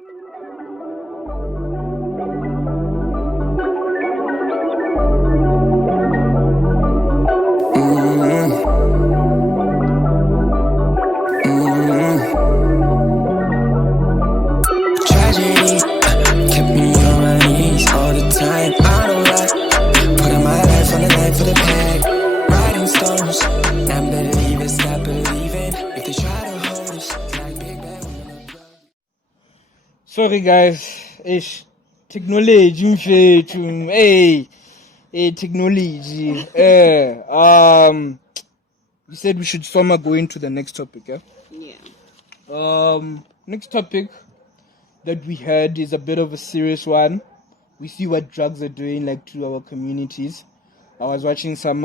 Tragedy kept me on my knees all the time. I don't like putting my life on the line for the bag. Riding stones, not believing, stop believing. If they try to hold us like big bad. Sorry guys, technology, hey, technology. You said we should somehow go into the next topic, yeah? Yeah. Next topic that we had is a bit of a serious one. We see what drugs are doing like to our communities. I was watching some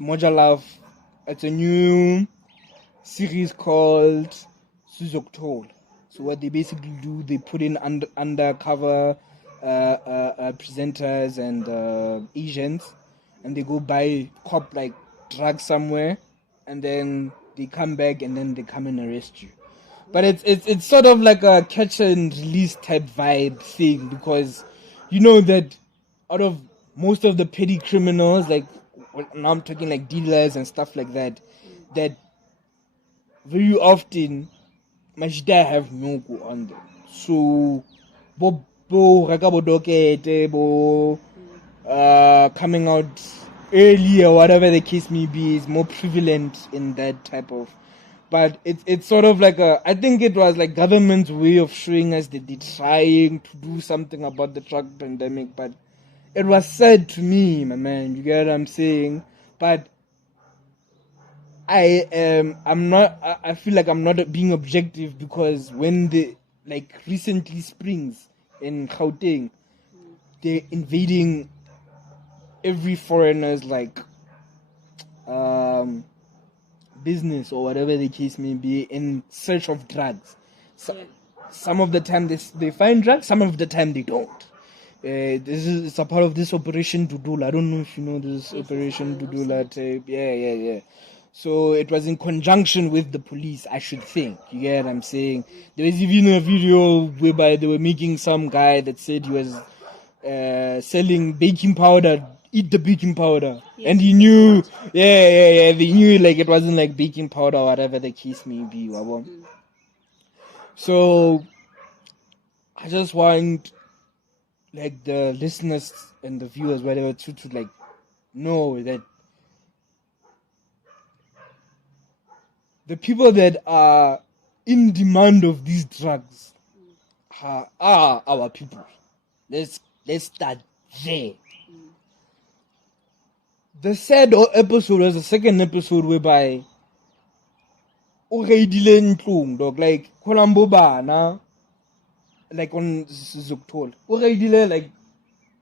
Moja Love. It's a new series called Suzoktol. So what they basically do, they put in undercover presenters and agents, and they go buy cop like drugs somewhere, and then they come back and then they come and arrest you. But it's sort of like a catch and release type vibe thing, because you know that out of most of the petty criminals, like now I'm talking like dealers and stuff like that, that very often Majida have Nyoko on them. So bo Rakabo bo coming out early or whatever the case may be is more prevalent in that type of. But it's sort of like I think it was like government's way of showing us that they're trying to do something about the drug pandemic. But it was sad to me, my man. You get what I'm saying? But I feel like I'm not being objective, because when the like recently springs in Gauteng, they're invading every foreigner's like business or whatever the case may be in search of drugs. So, some of the time they find drugs, some of the time they don't. It's a part of this Operation Dudula. I don't know if you know this Operation Dudula tape. Yeah. So it was in conjunction with the police, I should think. You get what I'm saying? There was even a video whereby they were making some guy that said he was selling baking powder. Eat the baking powder. Yes, and he knew, they knew like it wasn't like baking powder or whatever the case may be. So I just want like the listeners and the viewers, whatever, to like know that the people that are in demand of these drugs are our people. Let's start there. The sad episode was the second episode whereby dog like Colombo Bana, like on Zoktol. Like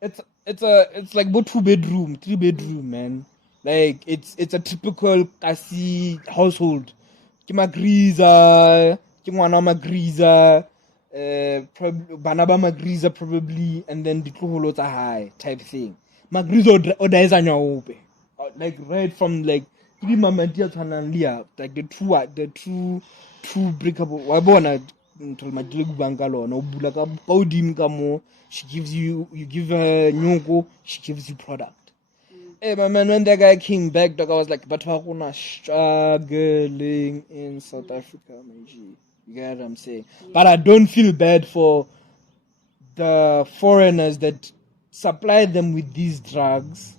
it's like about 2-bedroom, 3-bedroom, man. Like it's a typical Kasi household. Kima Griza, Kimwana Magriza, Banaba Magriza probably, and then the Kluholota high type thing. Magriza or Daizanya, like right from like like the two breakable. Wabona until my bangalo no bulaka baudim kamo. She gives you give her nyoko, she gives you product. Hey, my man, when that guy came back, dog, I was like, but Hakuna struggling in South Africa, man. You get what I'm saying? Yeah. But I don't feel bad for the foreigners that supply them with these drugs.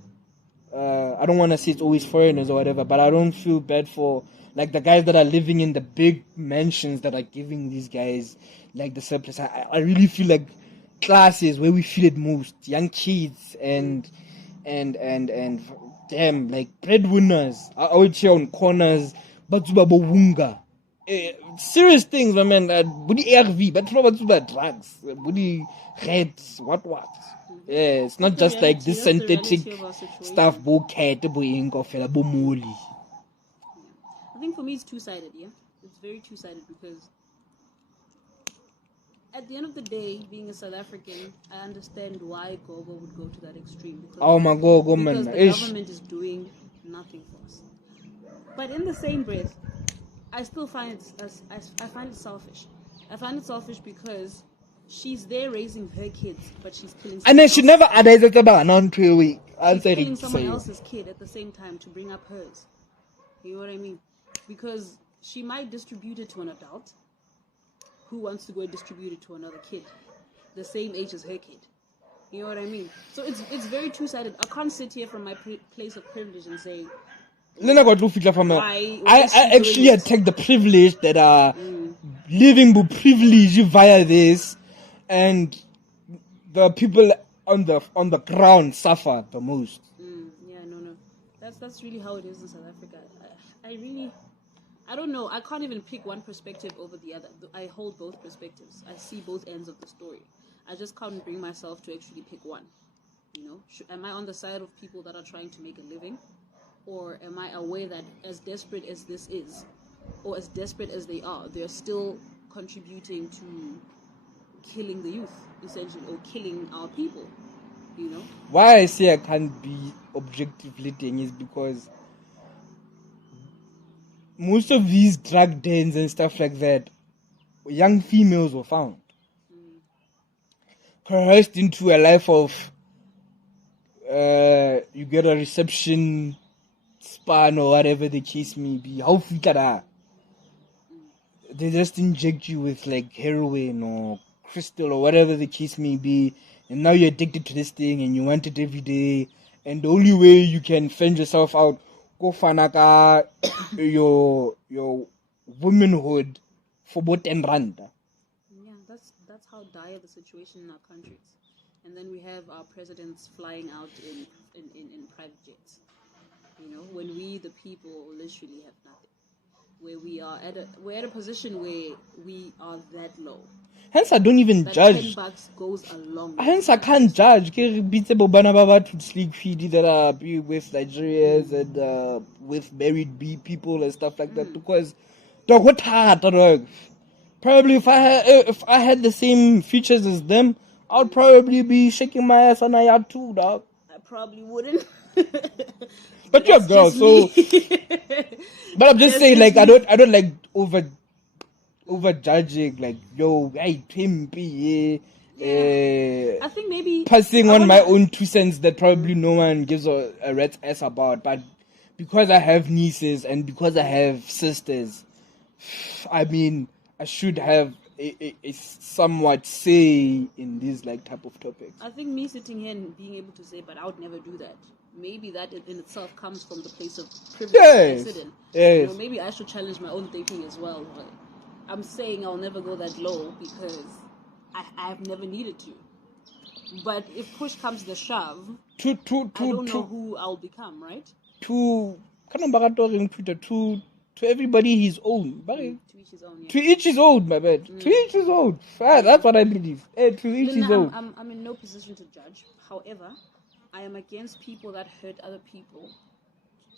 I don't want to say it's always foreigners or whatever, but I don't feel bad for like the guys that are living in the big mansions that are giving these guys like the surplus. I really feel like classes where we feel it most, young kids and damn, like breadwinners are out here on corners, but wunga. Serious things, my man. Budi ARV, but about drugs, budi red, what. Yeah, it's not just like this synthetic stuff. Bo cat, bo ink, or fella, bo moli. I think for me it's two-sided. Yeah, it's very two-sided, because at the end of the day, being a South African, I understand why Gogo would go to that extreme. Because, my Gogo, man. Because the government is doing nothing for us. But in the same breath, I still find it selfish. I find it selfish because she's there raising her kids, but she's killing. And then she someone never else. advised about non-2 week. She's killing someone else's kid at the same time to bring up hers. You know what I mean? Because she might distribute it to an adult who wants to go and distribute it to another kid the same age as her kid. You know what I mean? So it's very two-sided. I can't sit here from my place of privilege and say, I actually attack the privilege that are living with privilege via this, and the people on the ground suffer the most. Yeah, no. That's really how it is in South Africa. I don't know. I can't even pick one perspective over the other. I hold both perspectives. I see both ends of the story. I just can't bring myself to actually pick one. You know, am I on the side of people that are trying to make a living? Or am I aware that as desperate as this is, or as desperate as they are, they're still contributing to killing the youth, essentially, or killing our people, you know? Why I say I can't be objectively thing is because most of these drug dens and stuff like that, young females were found. Coerced into a life of, you get a reception span or whatever the case may be. How fikara? They just inject you with like heroin or crystal or whatever the case may be, and now you're addicted to this thing and you want it every day, and the only way you can fend yourself out, go fanaka your womanhood for about 10 rand. Yeah, that's how dire the situation in our country is. And then we have our presidents flying out in private jets. You know, when we the people literally have nothing. Where we're at a position where we are that low. Hence I don't even that judge. $10 goes a long way. Hence I can't judge. To sleep feed that are with Nigerians and with married people and stuff like that, because dog, what hard dog. Probably if I had the same features as them, I would probably be shaking my ass on a yard too, dog. I probably wouldn't. But you're a girl, so. But I'm just saying, like, I don't like over judging, like, yo, hey, pimpy, I think maybe passing on my own 2 cents that probably no one gives a rat's ass about. But because I have nieces and because I have sisters, I mean, I should have a somewhat say in these like type of topics. I think me sitting here and being able to say, but I would never do that. Maybe that in itself comes from the place of privilege that I sit in. Yes. You know, maybe I should challenge my own thinking as well. But I'm saying I'll never go that low because I've never needed to. But if push comes to the shove, I don't know who I'll become, right? To everybody his own. To each his own. Yeah. To each his own, my bad. To each his own. That's what I believe. To each his own. I'm in no position to judge. However, I am against people that hurt other people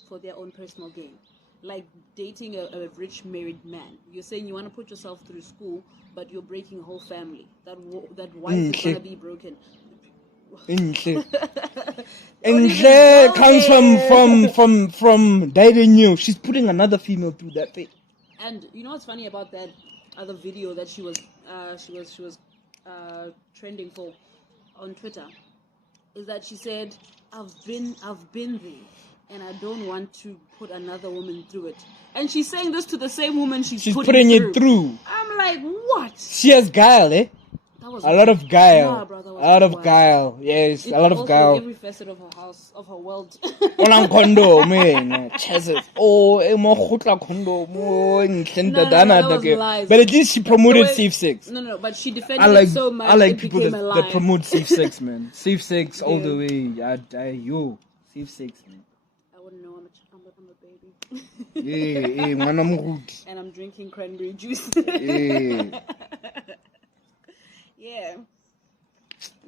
for their own personal gain. Like dating a rich married man. You're saying you want to put yourself through school, but you're breaking a whole family. That wife is going to be broken. Ingle comes from dating you. She's putting another female through that thing. And you know what's funny about that other video that she was trending for on Twitter is that she said, I've been there and I don't want to put another woman through it. And she's saying this to the same woman she's putting it through. I'm like, what? She has guile, eh? A lot of guile. Nah, bro, a lot of guile. Yes, a lot of guile. Every facet of her house, of her world. Condo, man. Oh, condo. But at least she promoted safe sex. No, but she defended it so much. I like people that promote safe sex, man. Safe sex all the way. Safe sex, man. I wouldn't know. I'm a baby. And I'm drinking cranberry juice. Yeah.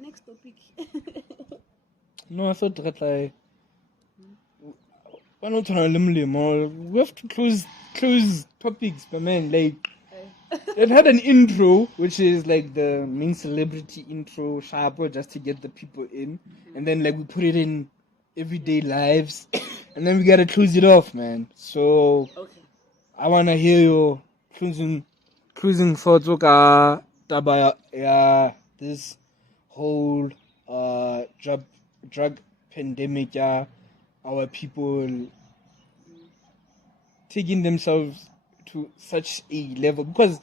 Next topic. No, I thought that why not we have to close topics, but man, like it had an intro, which is like the main celebrity intro, sharper, just to get the people in, and then like we put it in everyday lives, and then we gotta close it off, man. So okay. I wanna hear your closing cruising thoughts ka taba ya this whole drug pandemic, our people taking themselves to such a level, because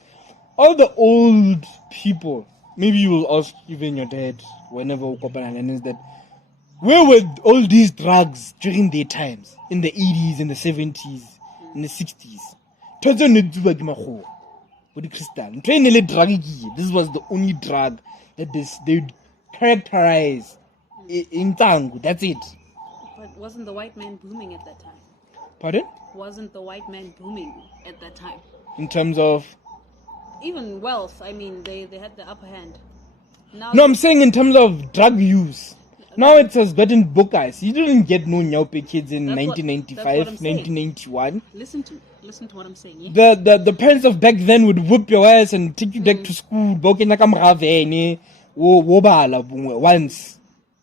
all the old people, maybe you will ask even your dad whenever we go and is that, where were all these drugs during their times, in the 80s, in the 70s, in the 60s? This was the only drug that they would characterize in Tangu. That's it. But wasn't the white man booming at that time? Pardon? Wasn't the white man booming at that time? In terms of? Even wealth, I mean, they had the upper hand. Now No, I'm saying in terms of drug use. Now it has gotten bokais. You didn't get no Nyaupe kids in That's what 1995, I'm saying. 1991. Listen to what I'm saying. Yeah? The parents of back then would whoop your ass and take you back to school. Once.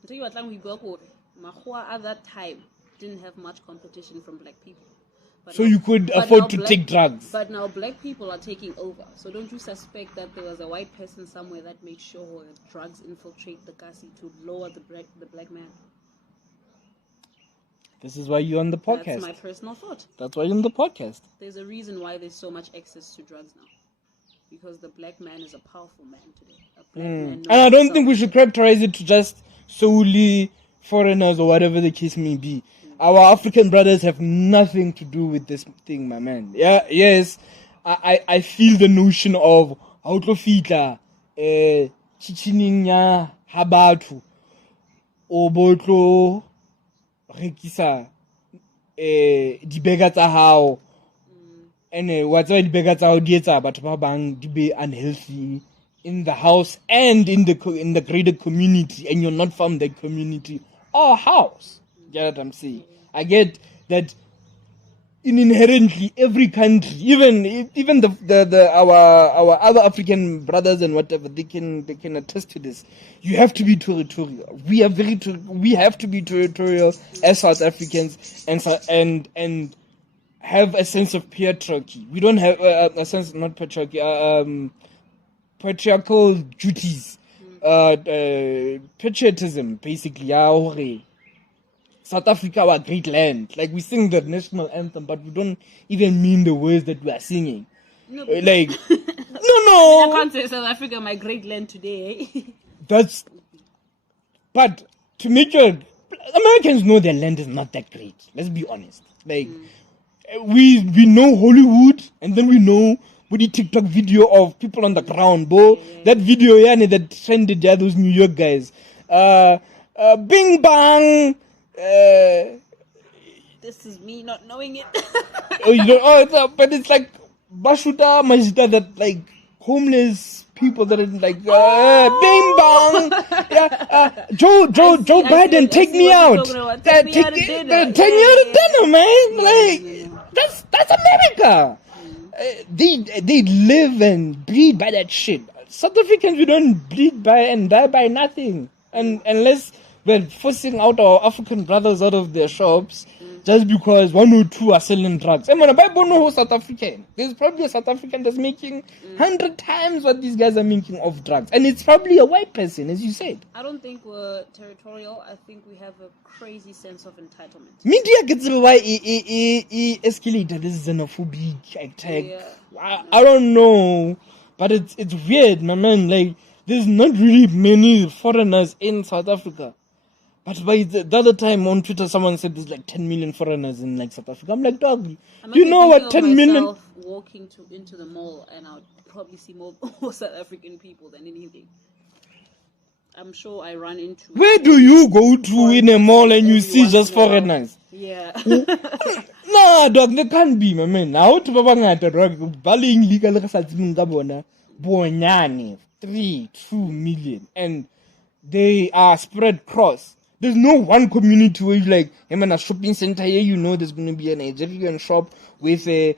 I tell you what, we go for Mahua at that time didn't have much competition from black people. But So now- you could but afford now to black- take drugs. But now black people are taking over. So don't you suspect that there was a white person somewhere that made sure that drugs infiltrate the Kasi to lower the black man? This is why you're on the podcast. That's my personal thought. That's why you're on the podcast. There's a reason why there's so much access to drugs now. Because the black man is a powerful man today. A black man knows And I don't himself. think we should characterize it to just solely foreigners or whatever the case may be. Our African brothers have nothing to do with this thing, my man. Yeah, yes, I feel the notion of how to fita chichining habatu obotlo rekisa dibega tsa hao. And what's why dibega tsa hao di etsa batho ba bang di be unhealthy in the house and in the greater community, and you're not from that community or house. You get what I'm saying? I get that inherently every country, even our other African brothers and whatever, they can attest to this. You have to be territorial. We have to be territorial as South Africans and have a sense of patriarchy. We don't have a sense, not patriarchy, patriarchal duties, patriotism, basically. South Africa, our great land. Like, we sing the national anthem, but we don't even mean the words that we are singing. No, Like, I no. can't say South Africa, my great land today. But to make sure, Americans know their land is not that great. Let's be honest. Like, we know Hollywood, and then we know with the TikTok video of people on the ground, bro. That video, that trended, those New York guys. Bing bang. This is me not knowing it. But it's like Bashuta Majida, that like homeless people that are like bing bang. Yeah, Joe Biden, take me out. Take me out of dinner. Take me out of dinner, man. Like that's America. They live and bleed by that shit. South Africans, we don't bleed by and die by nothing, and unless we're forcing out our African brothers out of their shops just because one or two are selling drugs. I mean, I don't know who's South African. There's probably a South African that's making 100 times what these guys are making of drugs. And it's probably a white person, as you said. I don't think we're territorial. I think we have a crazy sense of entitlement. Media gets why escalated this xenophobic attack. Yeah. I don't know. But it's weird, my man. Like, there's not really many foreigners in South Africa. But by the other time on Twitter, someone said there's like 10 million foreigners in like South Africa. I'm like, dog, you know what 10 million? Walking into the mall, and I'll probably see more South African people than anything. I'm sure I run into. Where do you go to in a mall and you see just foreigners? Yeah. No, dog, they can't be, my man. Now to babangata dog, baling legal bona bonyane 2 million, and they are spread across. There's no one community where you like, I'm in a shopping center here, you know there's going to be a Nigerian shop with a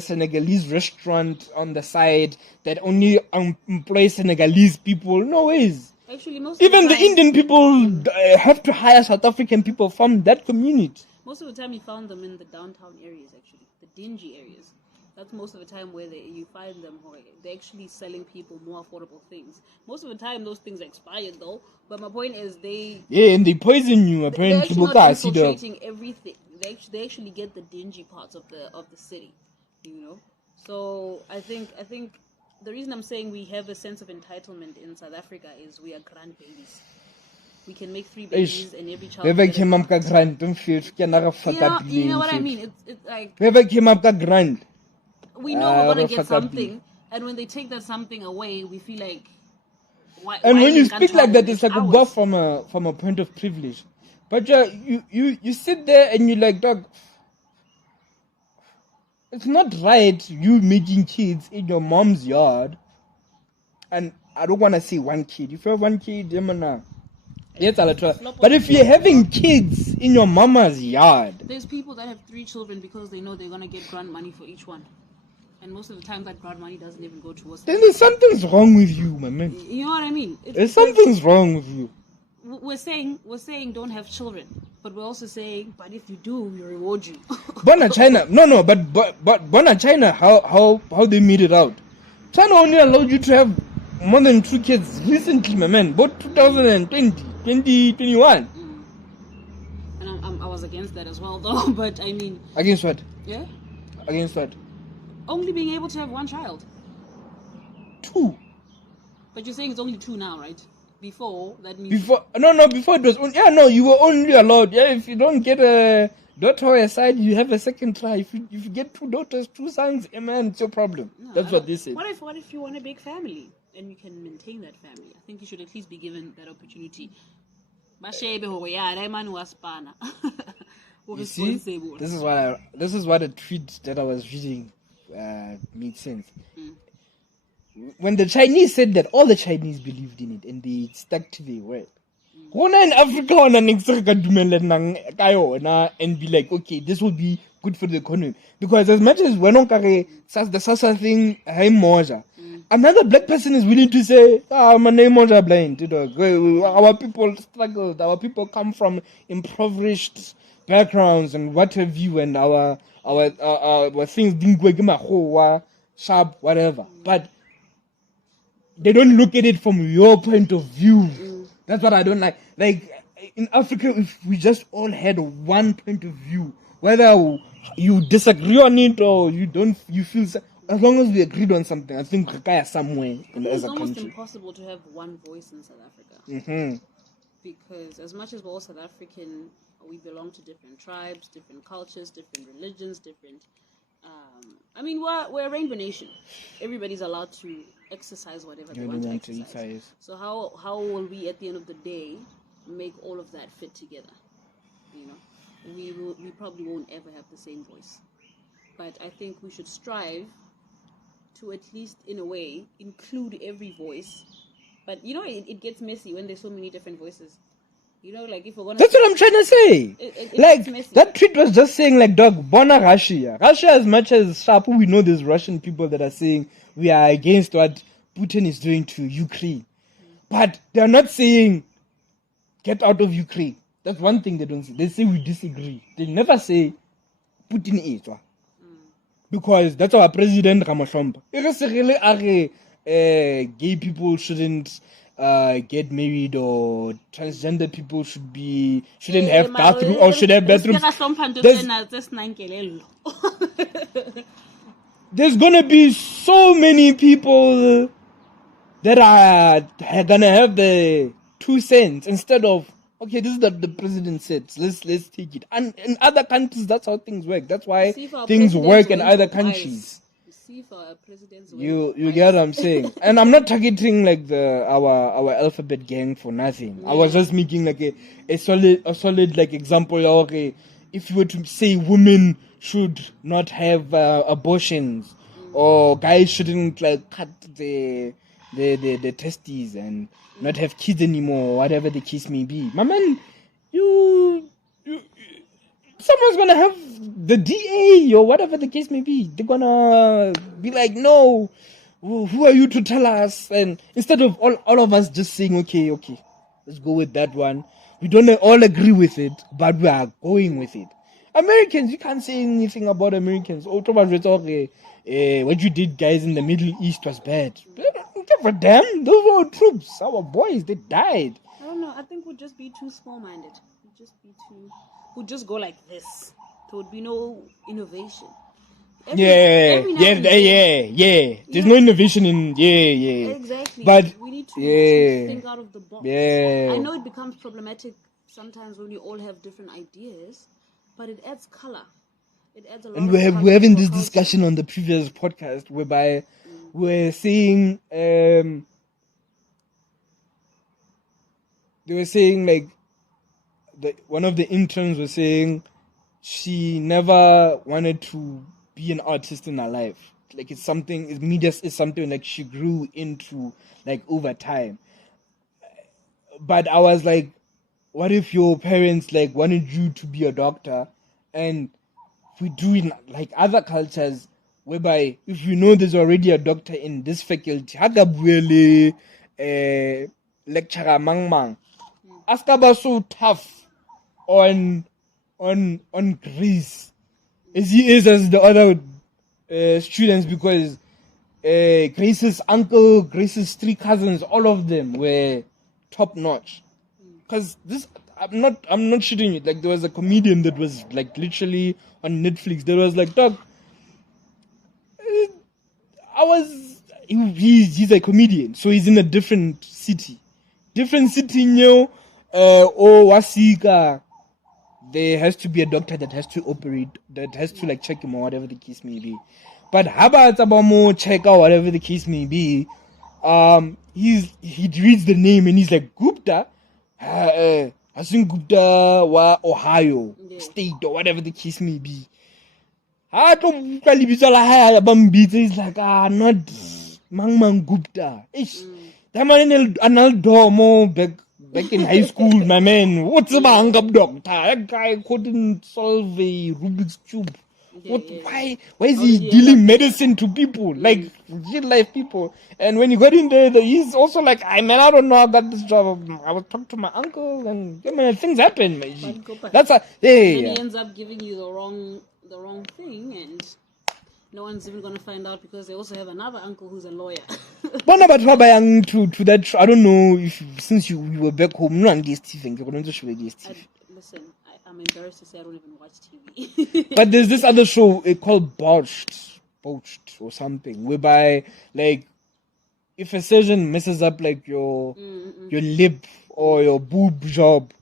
Senegalese restaurant on the side that only employs Senegalese people. No ways. Actually, Even the Indian people have to hire South African people from that community. Most of the time, you found them in the downtown areas, actually, the dingy areas. That's most of the time where you find them. They're actually selling people more affordable things. Most of the time, those things are expired though. But my point is, and they poison you. they're Apparently, actually not infiltrating everything. They actually get the dingy parts of the city, you know. So I think the reason I'm saying we have a sense of entitlement in South Africa is we are grandbabies. We can make 3 babies and every child. Whoever came up with grant, don't feel you know what I mean? It's like whoever came up with grant. We know we're gonna get something, and when they take that something away, we feel like. And when you speak like that, it's like a go from a point of privilege. But you sit there and you're like, dog, it's not right you making kids in your mom's yard. And I don't want to say one kid. If you have one kid, but if you're having kids in your mama's yard, there's people that have 3 children because they know they're gonna get grant money for each one. And most of the time, that grant money doesn't even go towards. Then there's something's wrong with you, my man. You know what I mean? There's something's wrong with you. We're saying don't have children, but we're also saying, but if you do, we reward you. Bona China, no, but Bona China, how they made it out? China only allowed you to have more than 2 kids recently, my man. Both 2020, 2021. And I was against that as well, though. But I mean, against what? Yeah. Against what? Only being able to have 1 child. 2. But you're saying it's only 2 now, right? Before, that means... Before it was... you were only allowed... Yeah, if you don't get a daughter or a son, you have a second try. If you get 2 daughters, 2 sons, man, it's your problem. No, that's what they said. What if you want a big family and you can maintain that family? I think you should at least be given that opportunity. You see, this is what a tweet that I was reading made sense. When the Chinese said that, all the Chinese believed in it and they stuck to their word. In Africa, and be like, okay, this will be good for the economy. Because as much as we're not the Sasa thing, another black person is willing to say, my name is blind. Our people struggled. Our people come from impoverished backgrounds and what have you, and our things didn't go sharp, whatever. But they don't look at it from your point of view. That's what I don't like. Like in Africa, if we just all had one point of view, whether you disagree on it or you don't, you feel. As long as we agreed on something, I think somewhere in the other country. It's almost impossible to have one voice in South Africa. Mm-hmm. Because as much as we're all South African, we belong to different tribes, different cultures, different religions, different... we're a rainbow nation. Everybody's allowed to exercise whatever they want to exercise. So how will we, at the end of the day, make all of that fit together? You know, we probably won't ever have the same voice. But I think we should strive to at least, in a way, include every voice. But, you know, it gets messy when there's so many different voices. You know, like, if we're gonna... That's what I'm trying to say. Like, that tweet was just saying, like, dog, Bona Russia. Russia, as much as sharp, we know there's Russian people that are saying we are against what Putin is doing to Ukraine. But they're not saying, get out of Ukraine. That's one thing they don't say. They say we disagree. They never say, Putin is. Because that's our president, Ramashomba. Gay people shouldn't get married, or transgender people shouldn't have bathroom or should have bathrooms. There's gonna be so many people that are gonna have the 2 cents instead of, okay, this is what the president said. Let's take it. And in other countries, that's how things work. That's why things work in other countries. You get what I'm saying? And I'm not targeting like our alphabet gang for nothing. I was just making like a solid like example. Okay, if you were to say women should not have abortions, or guys shouldn't like cut the testes and not have kids anymore, whatever the case may be. My man, someone's gonna have the DA or whatever the case may be. They're gonna be like, no, who are you to tell us? And instead of all of us just saying, okay, let's go with that one. We don't all agree with it, but we are going with it. Americans, you can't say anything about Americans. Oh, what you did, guys, in the Middle East was bad. For them, those were troops, our boys, they died. I don't know. I think we'd just be too small-minded. We'd just go like this. There would be no innovation. Every now and then, There's no innovation in exactly. But we need to think out of the box. Yeah. I know it becomes problematic sometimes when you all have different ideas, but it adds color. It adds a lot. And of we're having this culture. discussion on the previous podcast whereby we're saying they were saying like one of the interns was saying she never wanted to be an artist in her life. Like media is something like she grew into like over time. But I was like, what if your parents like wanted you to be a doctor, and we do in like other cultures whereby if you know there's already a doctor in this faculty, hagabuele lecturer mang askaba so tough on Greece as he is as the other students, because Grace's uncle, Grace's 3 cousins, all of them were top notch. Because I'm not shitting it. Like there was a comedian that was like literally on Netflix. That was like, dog. He's a comedian, so he's in a different city, Wasika. There has to be a doctor that has to operate, that has to like check him or whatever the case may be. But how about Abamo check out whatever the case may be? He reads the name and he's like Gupta, Hasan Gupta wa Ohio State or whatever the case may be. He's like not Mang Gupta. That man in Anal back in high school, my man. What's a hang-up doctor? That guy couldn't solve a Rubik's Cube. Why is he dealing medicine to people? Like real life people. And when you got in there, he's also like, I don't know, I got this job. I was talking to my uncle and things happen. That's a Then he ends up giving you the wrong thing, and no one's even gonna find out because they also have another uncle who's a lawyer. But to that, I don't know if since you were back home, no one gets TV. Listen, I'm embarrassed to say I don't even watch TV. But there's this other show called Botched or something, whereby like if a surgeon messes up like your lip or your boob job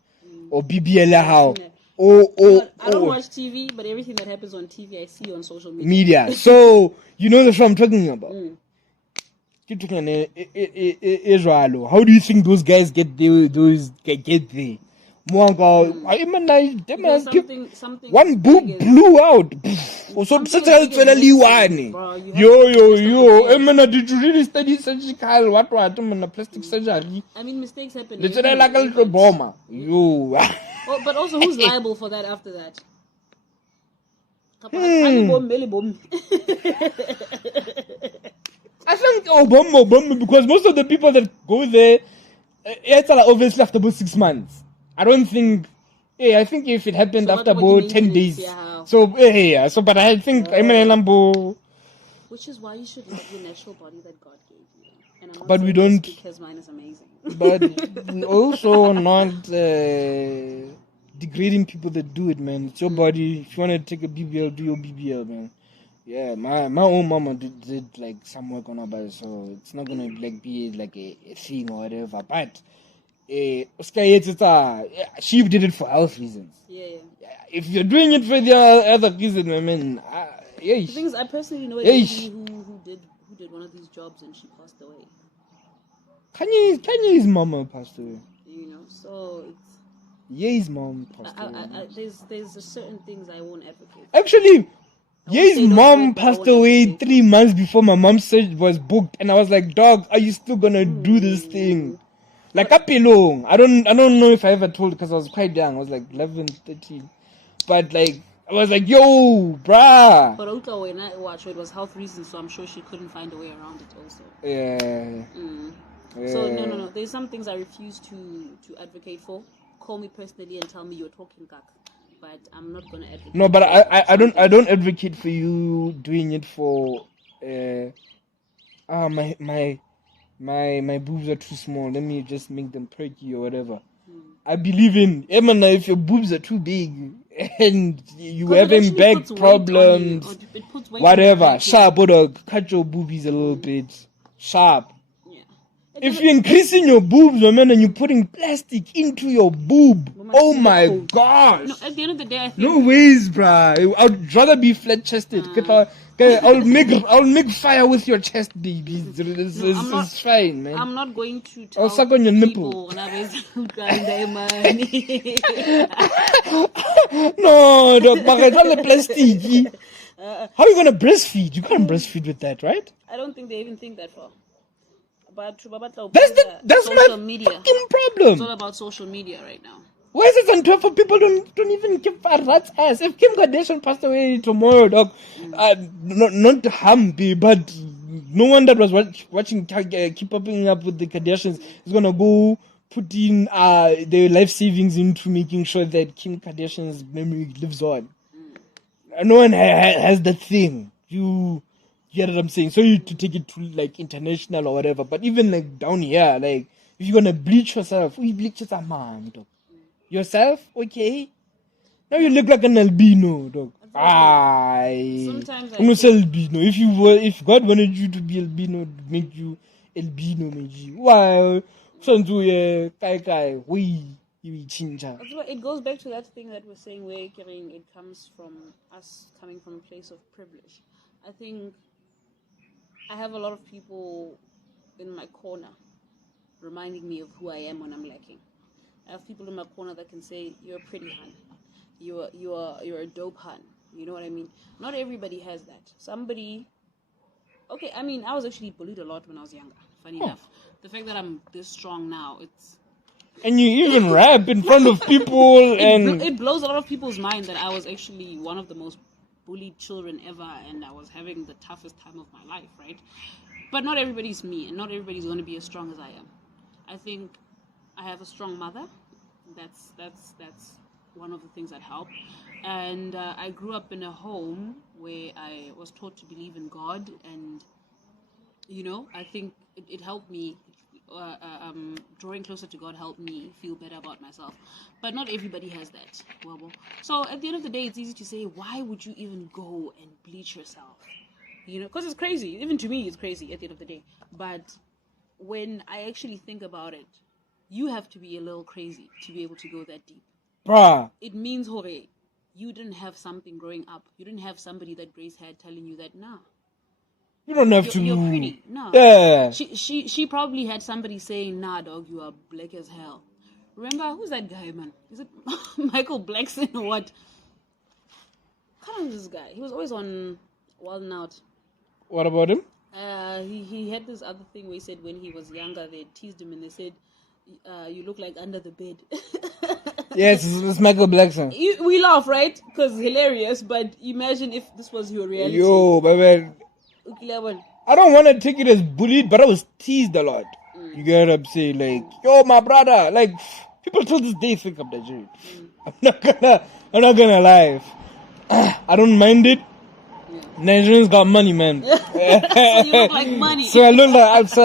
or BBL how. I don't watch TV, but everything that happens on TV I see on social media. So you know the show I'm talking about. Keep talking Israel. How do you think those guys get there? One boob blew out. So did you really study surgical? What plastic surgery? I mean, mistakes happen. It's like a little bomber. But also, who's liable for that after that? I think bomb because most of the people that go there, it's obviously after about 6 months. I don't think. I think if it happened after about 10 days. So but I think which is why you should love your natural body that God gave you. And I'm not but we don't. Because mine is amazing. But also not degrading people that do it, man. It's your body. If you want to take a BBL, do your BBL, man. Yeah, my own mama did like some work on her body, so it's not gonna like be like a thing or whatever. But she did it for health reasons. Yeah. If you're doing it for the other reason, I mean, The thing is, I personally know a lady who did one of these jobs and she passed away. Kanye's mama passed away. You know, so it's. Ye's mom passed away. There's certain things I won't advocate. Actually, Ye's mom passed away 3 months before my mom's surgery was booked, and I was like, "Dog, are you still gonna do this thing?" Like apilong. I don't know if I ever told because I was quite young. I was like 11, 13. But like I was like, "Yo, bruh." But also when I watched it was health reasons, so I'm sure she couldn't find a way around it also. Yeah. So no. There's some things I refuse to advocate for. Call me personally and tell me you're talking kak. but I'm not gonna advocate. No, but for I don't advocate for you doing it for my boobs are too small. Let me just make them perky or whatever. I believe in Emma. If your boobs are too big and you 'Cause it having actually back puts weight on you, problems, or it puts weight on your whatever, back, sharp or cut your boobies a little bit sharp. Yeah. If you're increasing your boobs, man, and you're putting plastic into your boob, oh my gosh! No, at the end of the day, I think No ways, bruh. I'd rather be flat chested. I'll make fire with your chest, baby. It's fine, man. I'm not going to tell I'll suck on your nipple. people money. No, dog, but it's all the plastic. How are you gonna breastfeed? You can't breastfeed with that, right? I don't think they even think that far. But That's social my media. fucking It's problem. all about social media right now. Why is it on 12 for people don't even give a rat's ass? If Kim Kardashian passed away tomorrow, dog, not Humpy, but no one that was watching keep up with the Kardashians is gonna go put in their life savings into making sure that Kim Kardashian's memory lives on. No one has that thing. You get what I'm saying? So you to take it to like international or whatever. But even like down here, like if you're gonna bleach yourself, you bleach yourself, man, dog. Yourself, okay? Now you look like an albino, dog. Sometimes I Almost think- albino. If God wanted you to be albino, make you albino, why? That's why it goes back to that thing that we're saying where it comes from us coming from a place of privilege. I think I have a lot of people in my corner reminding me of who I am when I'm lacking. I have people in my corner that can say, "You're a pretty hun. You're a dope hun." You know what I mean? Not everybody has that. Somebody. Okay, I mean, I was actually bullied a lot when I was younger. Funny enough, the fact that I'm this strong now, it's. And you even rap in front of people, and It blows a lot of people's mind that I was actually one of the most bullied children ever, and I was having the toughest time of my life, right? But not everybody's me, and not everybody's going to be as strong as I am. I think I have a strong mother. That's one of the things that help. And I grew up in a home where I was taught to believe in God, and I think it helped me. Drawing closer to God helped me feel better about myself. But not everybody has that. So at the end of the day, it's easy to say, why would you even go and bleach yourself? Because it's crazy. Even to me, it's crazy at the end of the day. But when I actually think about it, you have to be a little crazy to be able to go that deep. bruh, It means, hore, you didn't have something growing up. You didn't have somebody that Grace had telling you that, nah. you don't have to. You're pretty. No. Yeah. She probably had somebody saying, nah, dog, you are black as hell. Remember, who's that guy, man? Is it Michael Blackson or what? Kind of this guy. He was always on Wild 'N Out. What about him? He had this other thing where he said when he was younger, they teased him and they said, you look like under the bed. Yes, it's Michael Blackson. We laugh, right? Because it's hilarious, but imagine if this was your reality. Yo, baby. I don't want to take it as bullied, but I was teased a lot. You get what I'm saying? Like, yo, my brother. Like, people till this day think I'm that shit. I'm not gonna lie. I don't mind it. Nigerians got money, man. So you look like money. So I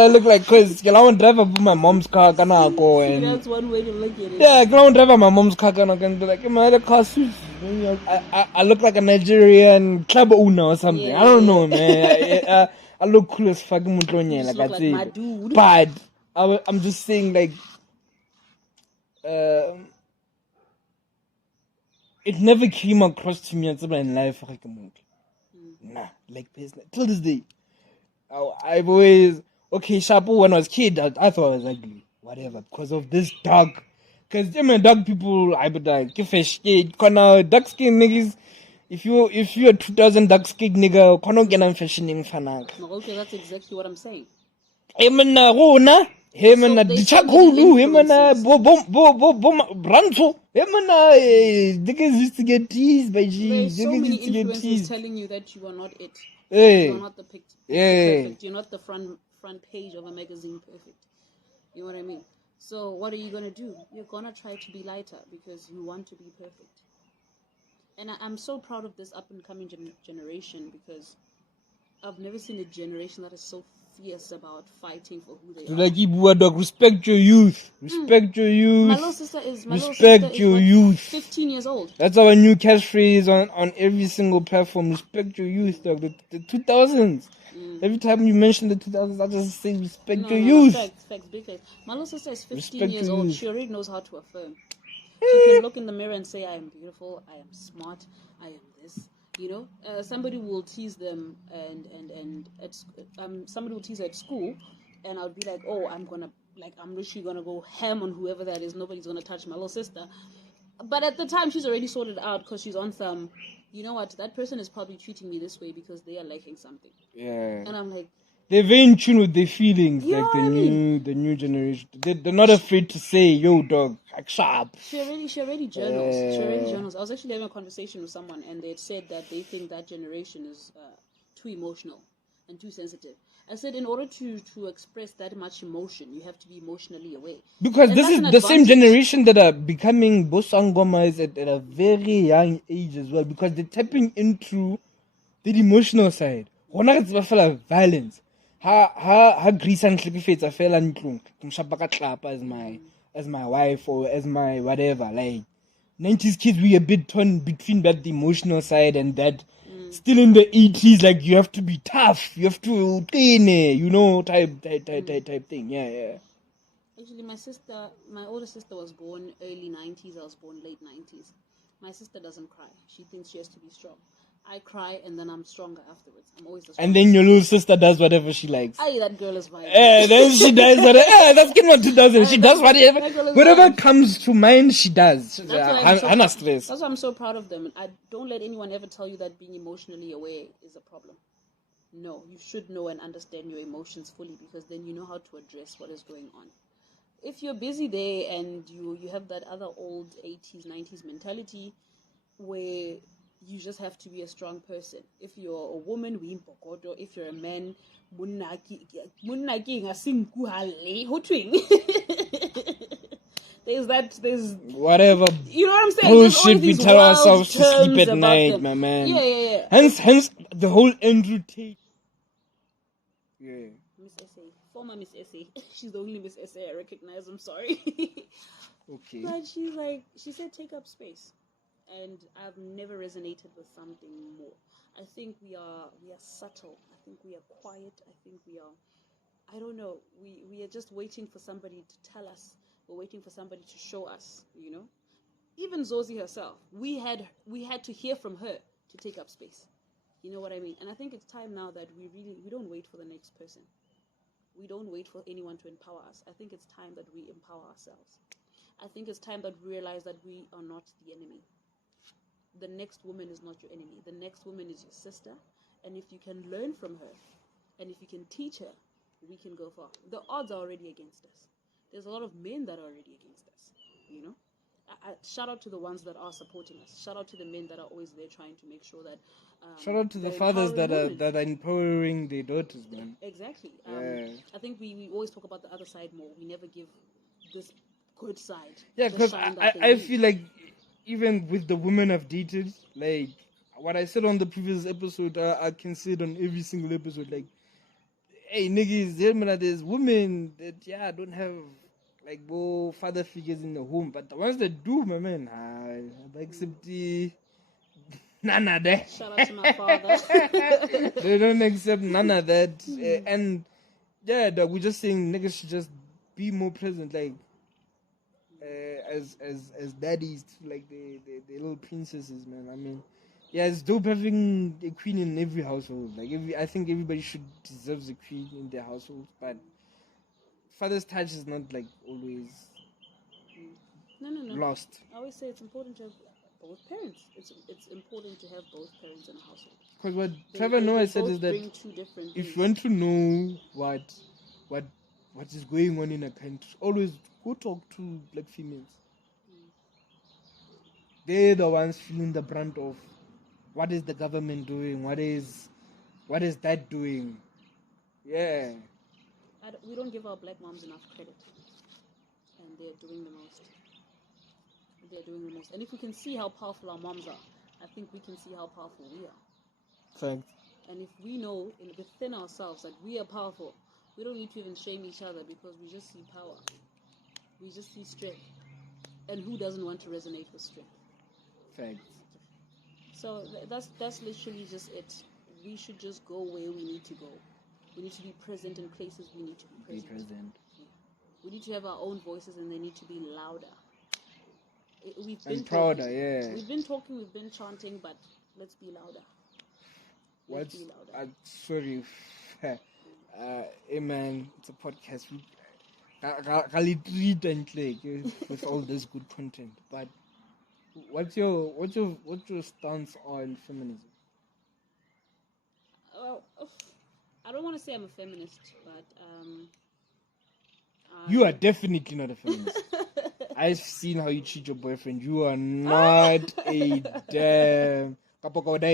look like, cause I want to drive up my mom's car, gonna go and. That's one way to look at it. Yeah, I want to drive up my mom's car, gonna be like, my other car suits. I look like a Nigerian club owner or something. Yeah. I don't know, man. I look cool as fucking Mutlonye, You just like look I like my said. dude. But I'm just saying, like, it never came across to me until in life, like, nah, like business till this day. I've always Shapo. When I was a kid, I thought I was ugly, whatever, because of this dog. Because dog people, I would like fish. Dark skin niggas. If you're a 2000 dark skin nigga, kono get fashioning fanak. No, okay, that's exactly what I'm saying. Hemana rona, hemana So they dichakulu, so many hemana influences. brancho, hemana niggas used to get teased by G. There's so Niggas many used to get influencers teased. telling you that you are not it. Hey. You're not the picture. Yeah. Perfect. You're not the front page of a magazine perfect. You know what I mean? So what are you gonna do? You're gonna try to be lighter because you want to be perfect. And I'm so proud of this up and coming generation because I've never seen a generation that is so fierce about fighting for who they So are. like Ibu dog, respect your youth. Respect your youth. My little sister is respect your youth. 15 years old. That's our new catchphrase on every single platform. Respect your youth, dog. The 2000s. Every time you mention the 2000s, I just say respect your youth. Facts, big facts. My little sister is 15 Respect years your old. youth. She already knows how to affirm. She can look in the mirror and say, I am beautiful, I am smart, I am this. You know, somebody will tease them and somebody will tease her at school, and I'll be like, oh, I'm literally gonna go ham on whoever that is. Nobody's gonna touch my little sister. But at the time, she's already sorted out because she's on some. You know what? That person is probably treating me this way because they are lacking something. Yeah. And I'm like, they're very in tune with their feelings, You know like what I mean? the new generation. They're not afraid to say, "Yo, dog, like sharp." She already journals. She already journals. I was actually having a conversation with someone, and they said that they think that generation is too emotional and too sensitive. I said, in order to express that much emotion, you have to be emotionally aware. Because And this that's is an the same advantage. generation that are becoming bosangomas at a very young age as well, because they're tapping into the emotional side. Hona re tseba fela violence. Ha Greece and hlekefetsa fela ntlong. Ke mo shapa ka tlapa as my wife or as my whatever. Like 90s kids, we a bit torn between that the emotional side and that. Still in the 80s, like you have to be tough, you have to type thing. Yeah. Actually, my older sister was born early 90s. I was born late 90s. My sister doesn't cry. She thinks she has to be strong. I cry and then I'm stronger afterwards. I'm always the strongest. And then your little sister does whatever she likes. Aye, that girl is violent. Then she does whatever. That's Kid 2000. She does whatever comes to mind, she does. Hana stress. That's why I'm so proud of them. I don't let anyone ever tell you that being emotionally aware is a problem. No, you should know and understand your emotions fully because then you know how to address what is going on. If you're busy there and you have that other old 80s, 90s mentality where you just have to be a strong person. If you're a woman, we impokoto. If you're a man, there's whatever. You know what I'm saying? Bullshit we tell ourselves to sleep at night, my man. Yeah. Hence the whole Andrew Tate. Yeah. Miss SA. Former Miss SA. She's the only Miss SA I recognize. I'm sorry. Okay. But she said take up space. And I've never resonated with something more. I think we are subtle. I think we are quiet. I think we are, I don't know. We are just waiting for somebody to tell us. We're waiting for somebody to show us. You know, even Zosie herself. We had to hear from her to take up space. You know what I mean? And I think it's time now that we don't wait for the next person. We don't wait for anyone to empower us. I think it's time that we empower ourselves. I think it's time that we realize that we are not the enemy. The next woman is not your enemy. The next woman is your sister. And if you can learn from her, and if you can teach her, we can go far. The odds are already against us. There's a lot of men that are already against us, you know. Shout out to the ones that are supporting us. Shout out to the men that are always there trying to make sure that. Shout out to the fathers that are empowering their daughters, man. Exactly. Yeah. I think we always talk about the other side more. We never give this good side. Yeah, because I feel like even with the women I've dated, like what I said on the previous episode, I can say it on every single episode. Like, hey niggas, there's women that don't have like father figures in the home, but the ones that do, my man, I accept none of that. Shout out to my father. They don't accept none of that, and we're just saying niggas should just be more present, like. As daddies to like the little princesses, man. I mean, yeah, it's dope having a queen in every household. Like I think everybody should deserve a queen in their household, but father's touch is not like always No. lost. I always say it's important to have both parents. It's important to have both parents in a household. Because what Trevor Noah said is that if you want to know what is going on in a country, always go talk to black females. They're the ones feeling the brunt of what is the government doing, what is that doing. Yeah. We don't give our black moms enough credit, and they're doing the most. And if we can see how powerful our moms are, I think we can see how powerful we are. Fact. And if we know within ourselves that we are powerful, we don't need to even shame each other because we just see power. We just see strength. And who doesn't want to resonate with strength? Fact. So that's literally just it. We should just go where we need to go. We need to be present in places we need to be present. Yeah. We need to have our own voices and they need to be louder. We've been prouder, talking. yeah. We've been talking, we've been chanting, but let's be louder. What's sorry, hey man, it's a podcast. Really treat and click with all this good content. But what's your stance on feminism? Well, I don't want to say I'm a feminist, but you are definitely not a feminist. I've seen how you treat your boyfriend. You are not a damn. That's the love of my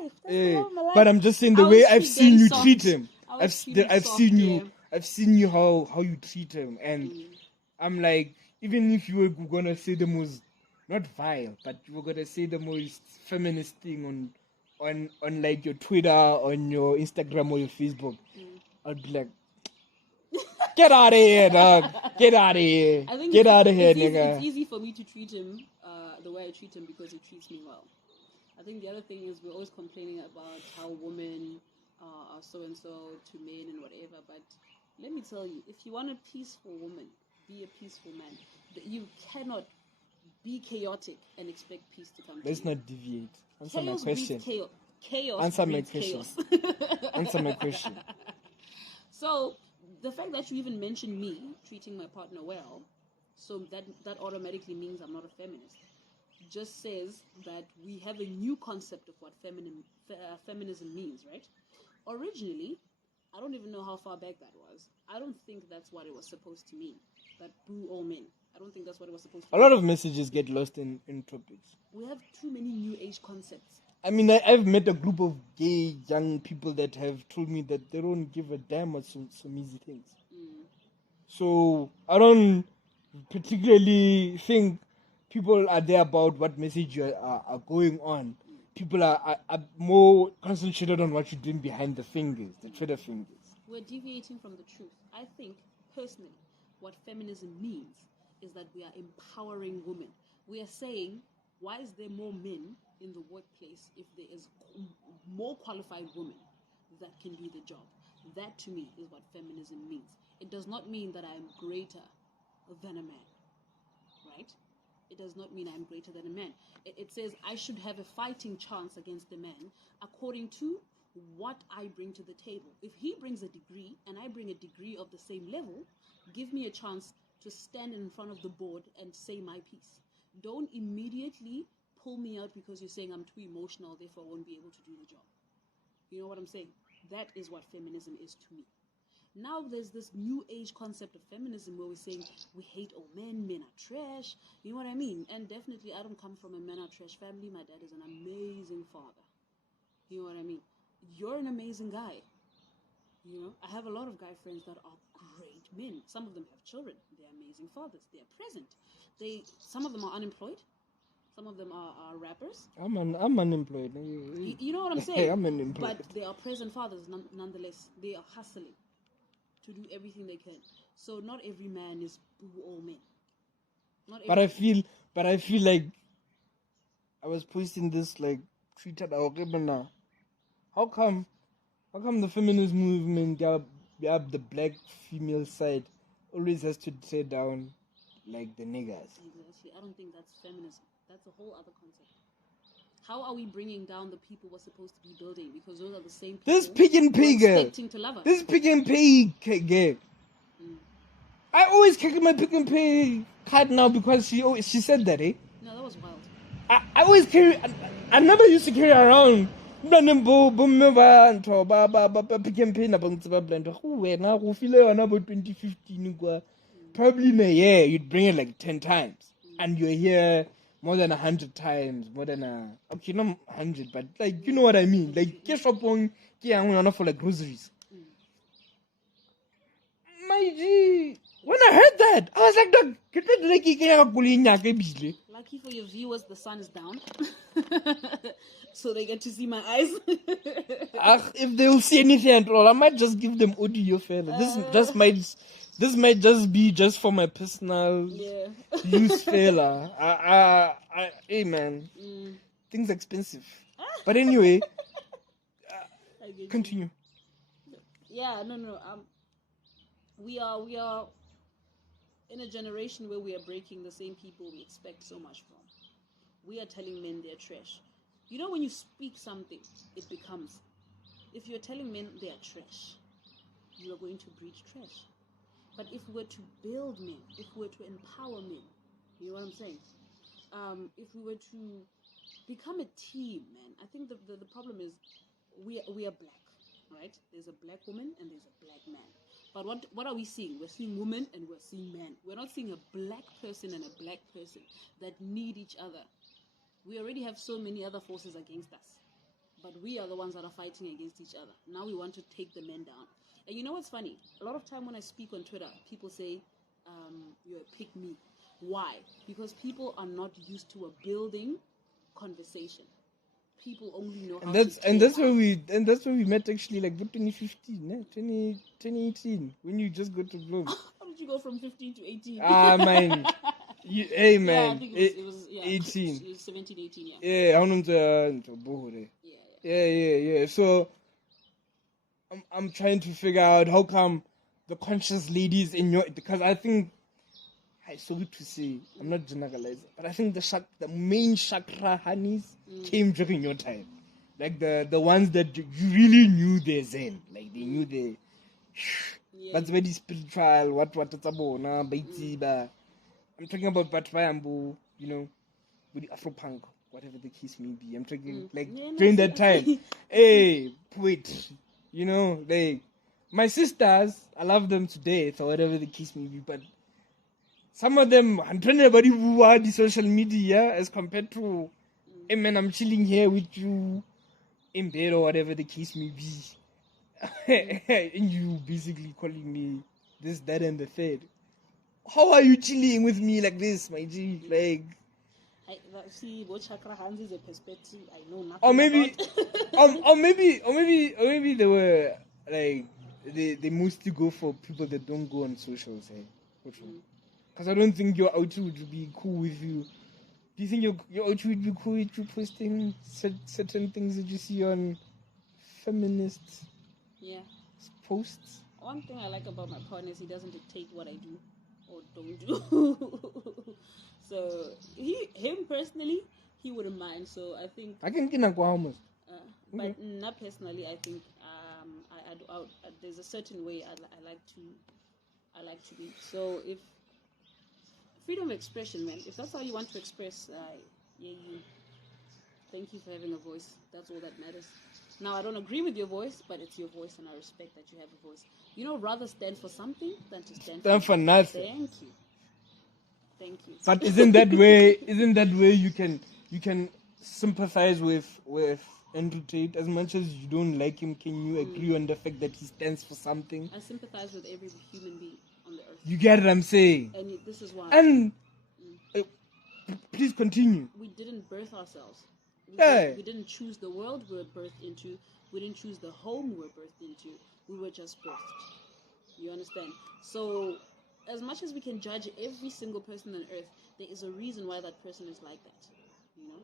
life. But I'm just saying the way I've seen you treat him. I've seen you how you treat him, and I'm like, even if you were gonna say the most, not vile, but you were gonna say the most feminist thing on like your Twitter, on your Instagram or your Facebook, I'd be like, get out of here, dog. Get out of here. Get out of here, nigga. It's easy for me to treat him the way I treat him because he treats me well. I think the other thing is we're always complaining about how women are so-and-so to men and whatever. But let me tell you, if you want a peaceful woman, be a peaceful man. You cannot be chaotic and expect peace to come to you. Let's not deviate. Answer Chaos my question. Chaos Answer my question. Answer my question. So the fact that you even mentioned me treating my partner well, so that automatically means I'm not a feminist. Just says that we have a new concept of what feminism means, right? Originally, I don't even know how far back that was. I don't think that's what it was supposed to mean. That boo all men. I don't think that's what it was supposed to mean. A lot of messages get lost in topics. We have too many new age concepts. I mean, I've met a group of gay young people that have told me that they don't give a damn about some easy things. So I don't particularly think people are there about what message you are going on. People are more concentrated on what you're doing behind the fingers, the Twitter fingers. We're deviating from the truth. I think, personally, what feminism means is that we are empowering women. We are saying, why is there more men in the workplace if there is more qualified women that can do the job? That, to me, is what feminism means. It does not mean that I am greater than a man, right? It does not mean I'm greater than a man. It says I should have a fighting chance against a man according to what I bring to the table. If he brings a degree and I bring a degree of the same level, give me a chance to stand in front of the board and say my piece. Don't immediately pull me out because you're saying I'm too emotional, therefore I won't be able to do the job. You know what I'm saying? That is what feminism is to me. Now there's this new age concept of feminism where we're saying we hate all men are trash. You know what I mean? And definitely I don't come from a men are trash family. My dad is an amazing father. You know what I mean? You're an amazing guy. You know, I have a lot of guy friends that are great men. Some of them have children. They're amazing fathers. They're present. Some of them are unemployed. Some of them are rappers. I'm unemployed. You know what I'm saying? Hey, I'm unemployed. But they are present fathers nonetheless. They are hustling to do everything they can. So not every man is boo all men. But I feel like I was posting this like tweeted out. How come the feminist movement, the black female side, always has to tear down like the niggas? Exactly. I don't think that's feminism. That's a whole other concept. How are we bringing down the people we're supposed to be building? Because those are the same people. This Pick and Pay girl. Expecting to love us. This Pick and Pay girl. I always kick my Pick and Pay card now because she said that, eh? No, that was wild. I always carry. I never used to carry around. Pick and Pay na bang tseba blend. Wena go file yona about 2015 kwa. Probably in a year you'd bring it like 10 times, and you're here more than 100 times, more than okay, not 100, but like you know what I mean. Like get shopong, get for like groceries. My G, When I heard that, I was like, dog, Lucky for your viewers, the sun is down. So they get to see my eyes. if they'll see anything at all, I might just give them audio fella. This might just be just for my personal use fella. Hey man, things expensive. But anyway, continue. Yeah, no. We are in a generation where we are breaking the same people we expect so much from. We are telling men they're trash. You know, when you speak something, it becomes. If you're telling men they are trash, you are going to breed trash. But if we were to build men, if we were to empower men, you know what I'm saying? If we were to become a team, man, I think the problem is we are black, right? There's a black woman and there's a black man. But what are we seeing? We're seeing women and we're seeing men. We're not seeing a black person and a black person that need each other. We already have so many other forces against us. But we are the ones that are fighting against each other. Now we want to take the men down. And you know what's funny? A lot of time when I speak on Twitter, people say, you're a pick me. Why? Because people are not used to a building conversation. People only know how that's where we met actually, like 2015, 2018, when you just got to Bloom. How did you go from 15 to 18? Man. Hey man, yeah, I think it was 18. It was 17, 18, yeah. Yeah, I want to Yeah. So I'm trying to figure out how come the conscious ladies in your, because I think, I sorry to say, I'm not generalizing, but I think the main chakra honeys came during your time. Like the ones that you really knew their zen. Like they knew their that's very spiritual, what it's about now, baitiba. I'm talking about Batwayambu, you know, with the Afro-punk, whatever the case may be. I'm talking during that time. Hey, poetry, you know, like my sisters, I love them to death or whatever the case may be, but some of them, I'm trying to who are the social media as compared to, hey man, I'm chilling here with you in bed or whatever the case may be. And you basically calling me this, that, and the third. How are you chilling with me like this, my G? Like, see, what chakra hands is a perspective I know nothing or maybe, about. or maybe they were like they mostly go for people that don't go on socials, hey? Because I don't think your outfit would be cool with you. Do you think your outfit would be cool with you posting certain things that you see on feminist posts? One thing I like about my partner is he doesn't dictate what I do or don't do. So him personally, he wouldn't mind. So I think I can get almost. But not personally. I think there's a certain way I like to be. So if freedom of expression, man, if that's how you want to express, thank you for having a voice. That's all that matters. Now, I don't agree with your voice, but it's your voice, and I respect that you have a voice. You know, rather stand for something than to stand for nothing. Thank you. But isn't that way you can sympathize with Andrew Tate as much as you don't like him? Can you agree on the fact that he stands for something? I sympathize with every human being on the earth. You get what I'm saying? And this is why. And please continue. We didn't birth ourselves. We didn't choose the world we were birthed into. We didn't choose the home we were birthed into. We were just birthed. You understand? So, as much as we can judge every single person on earth, there is a reason why that person is like that. You know?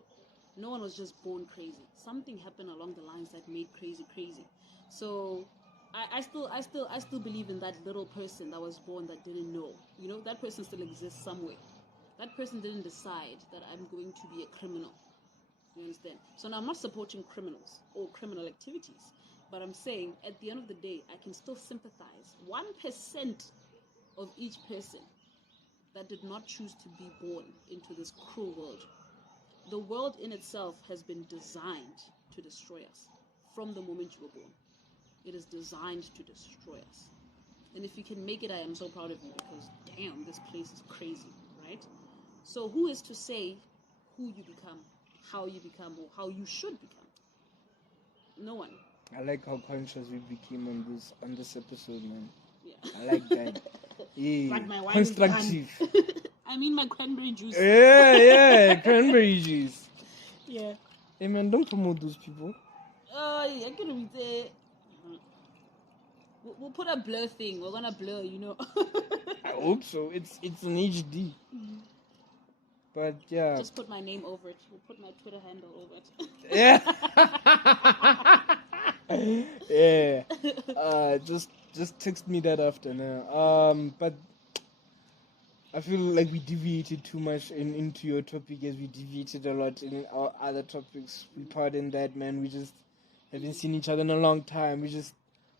No one was just born crazy. Something happened along the lines that made crazy. So, I still believe in that little person that was born that didn't know. You know, that person still exists somewhere. That person didn't decide that I'm going to be a criminal. You understand? So now I'm not supporting criminals or criminal activities, but I'm saying at the end of the day, I can still sympathize 1% of each person that did not choose to be born into this cruel world. The world in itself has been designed to destroy us from the moment you were born. It is designed to destroy us. And if you can make it, I am so proud of you, because damn, this place is crazy, right? So who is to say who you become, how you become, or how you should become? No one. I like how conscious we became on this episode, man. Yeah. I like that. Yeah. But my wine Constructive. is done. I mean my cranberry juice. Yeah, cranberry juice. Yeah. Hey man, don't promote those people. I can read it. We'll put a blur thing. We're gonna blur, you know. I hope so. It's an HD. But yeah. Just put my name over it. We'll put my Twitter handle over it. Yeah. Yeah. Just text me that after now. But I feel like we deviated too much into your topic as we deviated a lot in our other topics. We pardon that, man. We just haven't seen each other in a long time. We just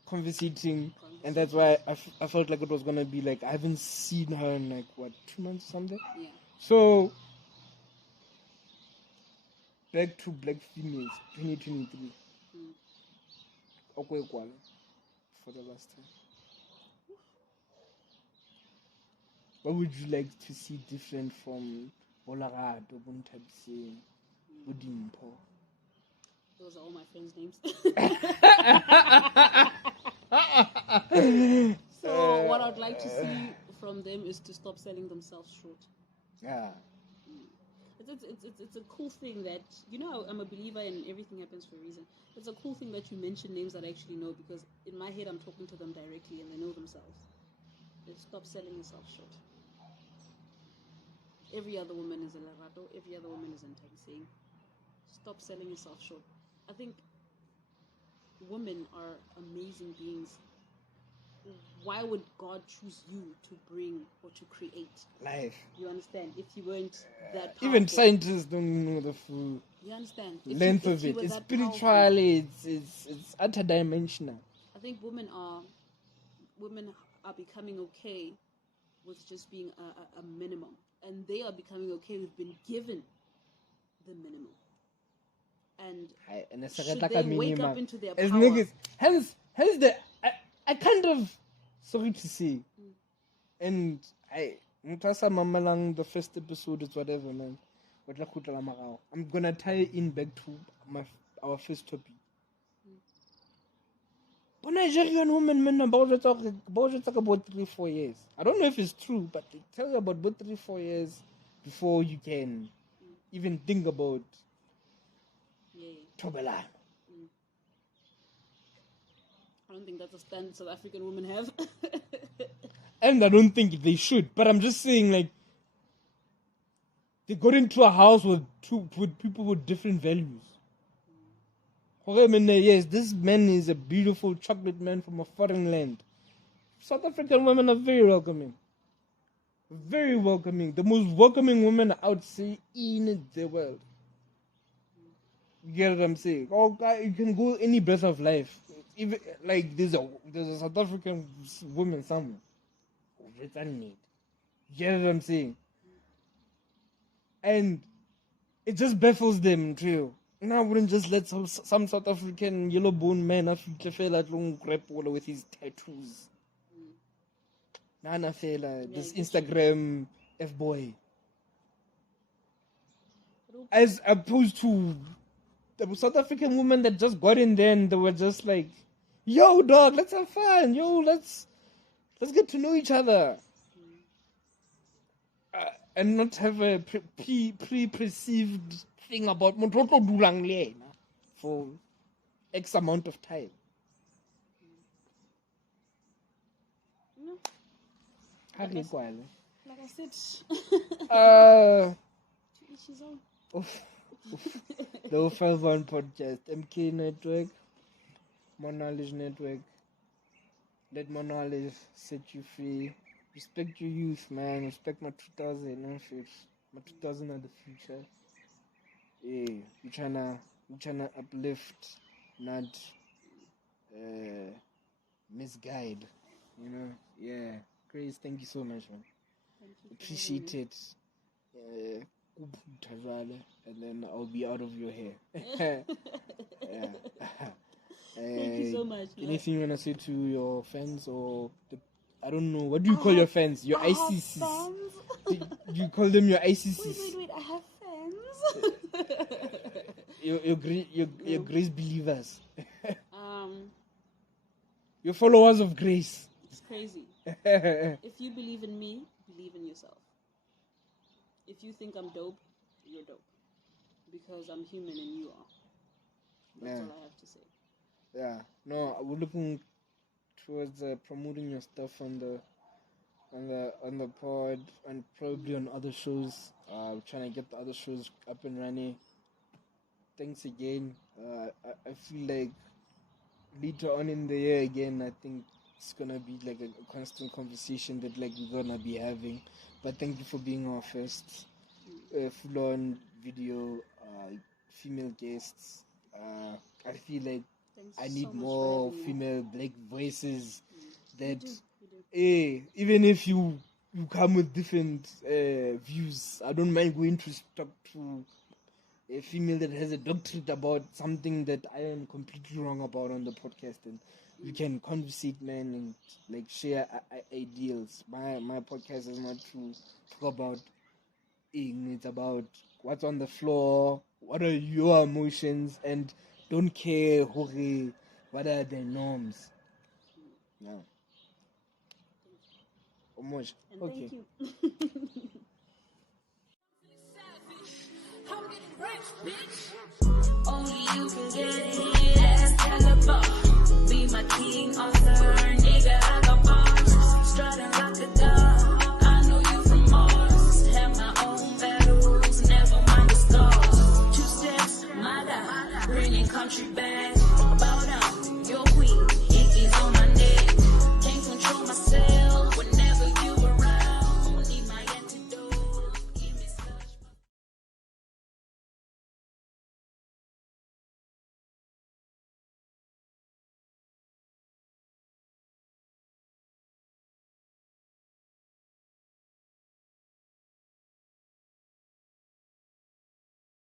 conversating, and that's why I felt like it was gonna be like I haven't seen her in like what 2 months or something. Yeah. So back to Black Females 2023. Okay, for the last time. What would you like to see different from Bolarato, Buntabse, Budimpo? Those are all my friends' names. So what I'd like to see from them is to stop selling themselves short. Yeah. It's a cool thing that, you know, I'm a believer in everything happens for a reason. It's a cool thing that you mention names that I actually know, because in my head I'm talking to them directly and they know themselves. They stop selling yourself short. Every other woman is a Larato, every other woman is Ntagiseng. Stop selling yourself short. I think women are amazing beings. Why would God choose you to bring or to create Life? You understand? If you weren't that powerful. Even scientists don't know the full You understand? length of it. It's spiritually, it's interdimensional. I think women are becoming okay with just being a minimum, and they are becoming okay with being given the minimum. And should they wake up into their as power? niggas, hence I kind of, sorry to say, and Mutasa Mamalang, the first episode is whatever, man. I'm gonna tie in back to our first topic. But Nigerian women, men, about 3-4 years. I don't know if it's true, but they tell you about 3-4 years before you can even think about Tobela. I don't think that's a standard South African women have. And I don't think they should. But I'm just saying, like, they got into a house with people with different values. Yes, this man is a beautiful chocolate man from a foreign land. South African women are very welcoming. Very welcoming. The most welcoming women I would say in the world. You get what I'm saying? Oh, God, you can go any breath of life. Even like there's a South African woman somewhere. It's unneat. You get what I'm saying? And it just baffles them too. And I wouldn't just let some South African yellow bone man with his tattoos. Nana fella, this Instagram F boy. As opposed to the South African women that just got in there and they were just like, yo dog, let's have fun. Yo, let's get to know each other. And not have a pre-perceived thing about for X amount of time. Like I said, to each his own. The 051 podcast, MK Network, More Knowledge Network. Let more knowledge set you free. Respect your youth, man. Respect my 2000 and shit. My 2000 are the future. Yeah, we tryna uplift, not misguide. You know? Yeah. Grace, thank you so much, man. Appreciate it. And then I'll be out of your hair. Yeah. Thank you so much. Anything you wanna say to your fans or I don't know, what do you call your fans? Your ICCs? Do you call them your ICCs? Wait, I have fans. Your grace believers. Your followers of grace. It's crazy. If you believe in me, believe in yourself. If you think I'm dope, you're dope. Because I'm human and you are. That's all I have to say. Yeah. No, we're looking towards promoting your stuff on the pod and probably on other shows. We're trying to get the other shows up and running. Thanks again. I feel like later on in the year again, I think it's gonna be like a constant conversation that like we're gonna be having. But thank you for being our first full-on video female guests. I feel like I need so much more for having me. female black voices that You do. even if you come with different views, I don't mind going to talk to a female that has a doctorate about something that I am completely wrong about on the podcast, and we can conversate, man, and like share ideals. My podcast is not to talk about it's about what's on the floor, what are your emotions, and don't care what are the norms. No. Almost. And Okay. thank you. I'm getting rich, bitch. Only you can get it. That's caliber. Be my king.